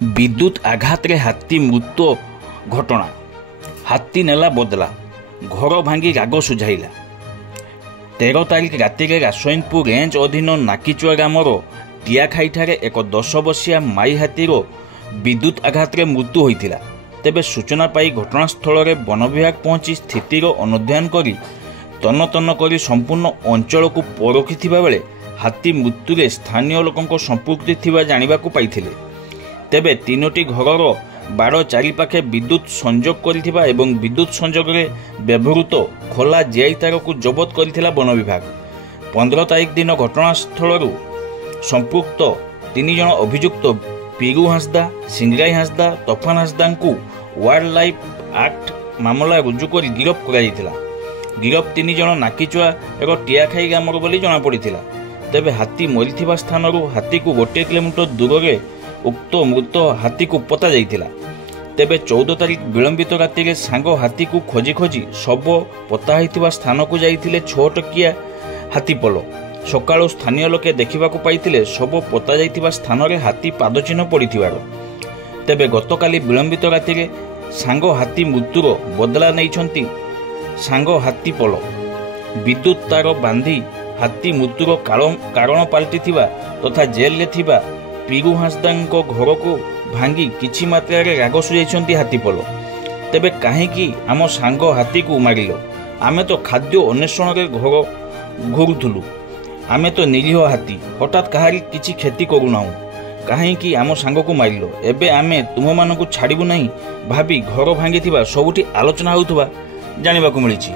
विद्युत आघात रे हाथी मृत्यु घटना। हाथी नेला बदला, घर भांगी राग सुझाइला। 13 तारिख राति रासोईनपुर रेंज अधीन नाकीचुआ ग्रामर टियाखाईठारे एक 10 वर्षीय माई हाथीर विद्युत आघात रे मृत्यु होइथिला। तेबे सूचना पाई घटनास्थल में वन विभाग पहुंची स्थितिर अनुध्यान करी तन्न तन्न करी संपूर्ण अंचल को परखिथिबा बेले हाथी मृत्यु स्थानीय लोकों संपृक्ति थिबा जानिबाकु पाइथिले। तेबे 3टी घरर बाड़ चारिपाखे विद्युत संजोग करिथिबा एवं विद्युत संजोग में व्यवहृत खोला जीआई तार को जबत करिथिला वन विभाग। 15 तारिख दिन घटनास्थल संपृक्त 3 जन अभियुक्त पीरू हांसदा, सिंगराई हांसदा, तफान हांसदा को वाइल्ड लाइफ एक्ट मामला रुजु कर गिरफ कर गिरफ 3 जन नाकीचुआ एक टियाखाई ग्रामर बोली जना पड़िथिला। तेबे हाथी मरिथिबा स्थानरू हाथी को 1 किलोमीटर दूर में उक्त मृत हाथी को पता जाइथिला। तेबे 14 तारिख विलंबित राति रे सांग हाथी को खोजी खोजी शव पता होइथिबा स्थान को जाइथिले 6 टकिया हाथीपल। सकाळु स्थानीय लोके देखिबाकू पाइथिले शव पता जाइथिबा स्थान रे हाथी पादचिन्ह पड़िथिबार। तेबे गतकाली विलंबित राति रे सांग हाथी मृत्युर बदला नैछंती सांग हाथीपल। विद्युत तार बांधी हाथी मृत्युर कारण पलटिथिबा तथा जेल रे थिबा पीरू हांसदा घर को भांगी किछि मात्रा रे राग सुझाइछंती हाथीपल। तेबे काहेकि आम सांग हाथी को मारिल? आमे तो खाद्य अन्वेषण रे घर घुरुथुलु। आमे तो निरीह हाथी, हठात कहारी किछि क्षति करूनाहु, काहेकि आम सांग को मारिल? एबे आमे तुम मानकु छाड़िबु नहीं भाभी घर भांगी थिबा सबुठी आलोचना होउथबा जानिबाकु मिलिछि।